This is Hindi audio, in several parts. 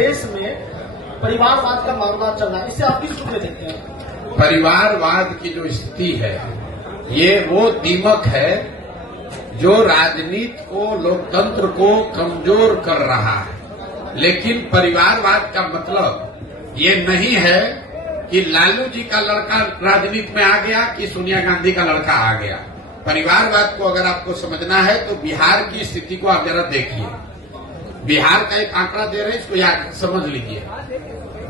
देश में परिवारवाद का मामला चल रहा है, इसे आप किस रूप में देखते हैं? परिवारवाद की जो स्थिति है ये वो दीमक है जो राजनीति को, लोकतंत्र को कमजोर कर रहा है। लेकिन परिवारवाद का मतलब ये नहीं है कि लालू जी का लड़का राजनीति में आ गया कि सोनिया गांधी का लड़का आ गया। परिवारवाद को अगर आपको समझना है तो बिहार की स्थिति को आप जरा देखिए। बिहार का एक आंकड़ा दे रहे हैं, इसको याद समझ लीजिए।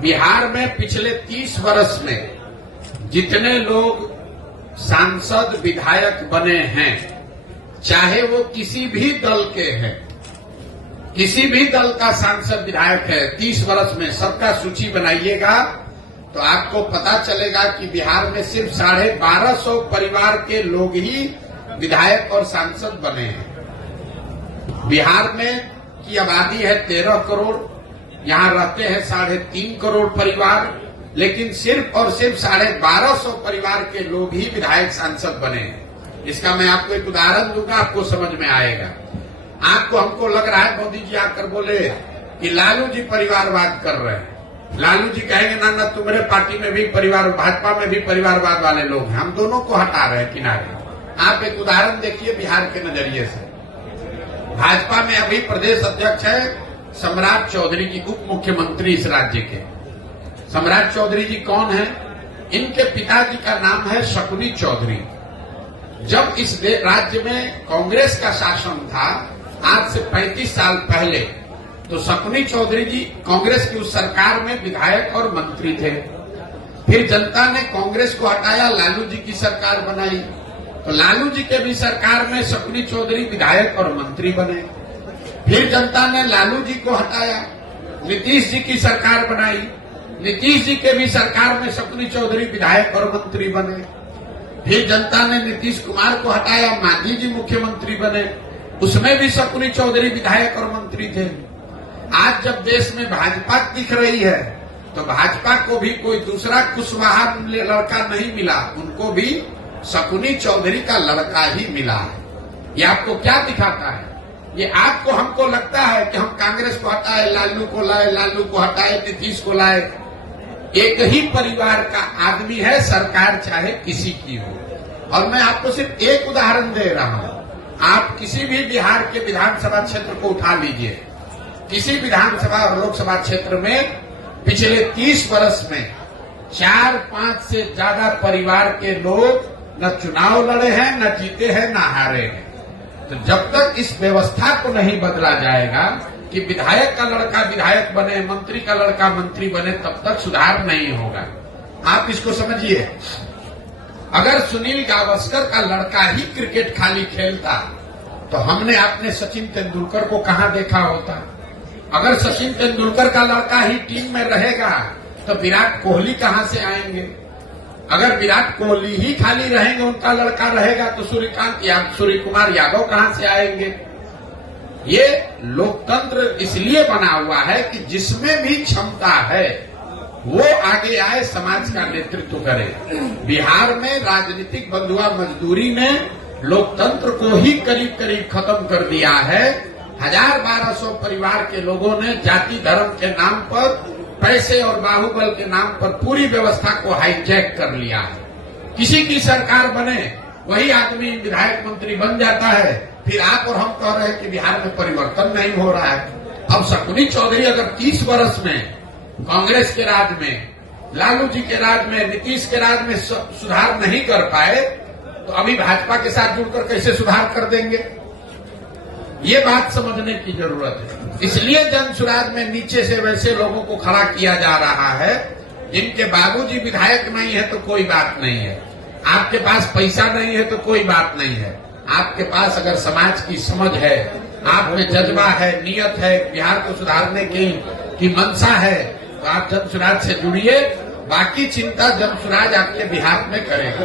बिहार में पिछले 30 वर्ष में जितने लोग सांसद विधायक बने हैं, चाहे वो किसी भी दल के हैं, किसी भी दल का सांसद विधायक है, 30 वर्ष में सबका सूची बनाइएगा तो आपको पता चलेगा कि बिहार में सिर्फ 1250 परिवार के लोग ही विधायक और सांसद बने हैं। बिहार में की आबादी है 13 करोड़, यहाँ रहते हैं 3.5 करोड़ परिवार, लेकिन सिर्फ और सिर्फ 1250 परिवार के लोग ही विधायक सांसद बने हैं। इसका मैं आपको एक उदाहरण दूंगा, आपको समझ में आएगा। आपको हमको लग रहा है मोदी जी आकर बोले कि लालू जी परिवारवाद कर रहे हैं। लालू जी कहेंगे ना ना, तुम्हारे पार्टी में भी परिवार, भाजपा में भी परिवारवाद वाले लोग हैं, हम दोनों को हटा रहे हैं किनारे। आप एक उदाहरण देखिए बिहार के नजरिए से। भाजपा में अभी प्रदेश अध्यक्ष है सम्राट चौधरी जी, उप मुख्यमंत्री इस राज्य के। सम्राट चौधरी जी कौन है? इनके पिताजी का नाम है शकुनी चौधरी। जब इस राज्य में कांग्रेस का शासन था आज से 35 साल पहले, तो शकुनी चौधरी जी कांग्रेस की उस सरकार में विधायक और मंत्री थे। फिर जनता ने कांग्रेस को हटाया, लालू जी की सरकार बनाई, तो लालू जी के भी सरकार में शकुनी चौधरी विधायक और मंत्री बने। फिर जनता ने लालू जी को हटाया, नीतीश जी की सरकार बनाई, नीतीश जी के भी सरकार में शकुनी चौधरी विधायक और मंत्री बने। फिर जनता ने नीतीश कुमार को हटाया, मांझी जी मुख्यमंत्री बने, उसमें भी शकुनी चौधरी विधायक और मंत्री थे। आज जब देश में भाजपा दिख रही है तो भाजपा को भी कोई दूसरा कुशवाहा लड़का नहीं मिला, उनको भी शकुनी चौधरी का लड़का ही मिला है। ये आपको क्या दिखाता है? ये आपको, हमको लगता है कि हम कांग्रेस को हटाए, लालू को लाए, लालू को हटाए, नीतीश को लाए। एक ही परिवार का आदमी है, सरकार चाहे किसी की हो। और मैं आपको सिर्फ एक उदाहरण दे रहा हूं। आप किसी भी बिहार के विधानसभा क्षेत्र को उठा लीजिए, किसी विधानसभा और लोकसभा क्षेत्र में पिछले 30 वर्ष में 4-5 से ज्यादा परिवार के लोग न चुनाव लड़े हैं, न जीते हैं, न हारे हैं। तो जब तक इस व्यवस्था को नहीं बदला जाएगा कि विधायक का लड़का विधायक बने, मंत्री का लड़का मंत्री बने, तब तक सुधार नहीं होगा। आप इसको समझिए। अगर सुनील गावस्कर का लड़का ही क्रिकेट खाली खेलता तो हमने आपने सचिन तेंदुलकर को कहां देखा होता। अगर सचिन तेंदुलकर का लड़का ही टीम में रहेगा तो विराट कोहली कहां से आएंगे। अगर विराट कोहली ही खाली रहेंगे, उनका लड़का रहेगा, तो सूर्य कुमार यादव कहां से आएंगे। ये लोकतंत्र इसलिए बना हुआ है कि जिसमें भी क्षमता है वो आगे आए, समाज का नेतृत्व करे। बिहार में राजनीतिक बंधुआ मजदूरी ने लोकतंत्र को ही करीब करीब खत्म कर दिया है। 1250 परिवार के लोगों ने जाति धर्म के नाम पर, पैसे और बाहुबल के नाम पर पूरी व्यवस्था को हाईजैक कर लिया है। किसी की सरकार बने, वही आदमी विधायक मंत्री बन जाता है। फिर आप और हम कह रहे हैं कि बिहार में परिवर्तन नहीं हो रहा है। अब शकुनी चौधरी अगर 30 वर्ष में कांग्रेस के राज में, लालू जी के राज में, नीतीश के राज में सुधार नहीं कर पाए, तो अभी भाजपा के साथ जुड़कर कैसे सुधार कर देंगे? ये बात समझने की जरूरत है। इसलिए जन सुराज में नीचे से वैसे लोगों को खड़ा किया जा रहा है जिनके बाबूजी विधायक नहीं है तो कोई बात नहीं है, आपके पास पैसा नहीं है तो कोई बात नहीं है, आपके पास अगर समाज की समझ है, आप में जज्बा है, नियत है, बिहार को सुधारने की मंशा है, तो आप जन सुराज से जुड़िए। बाकी चिंता जन सुराज आपके बिहार में करेगा।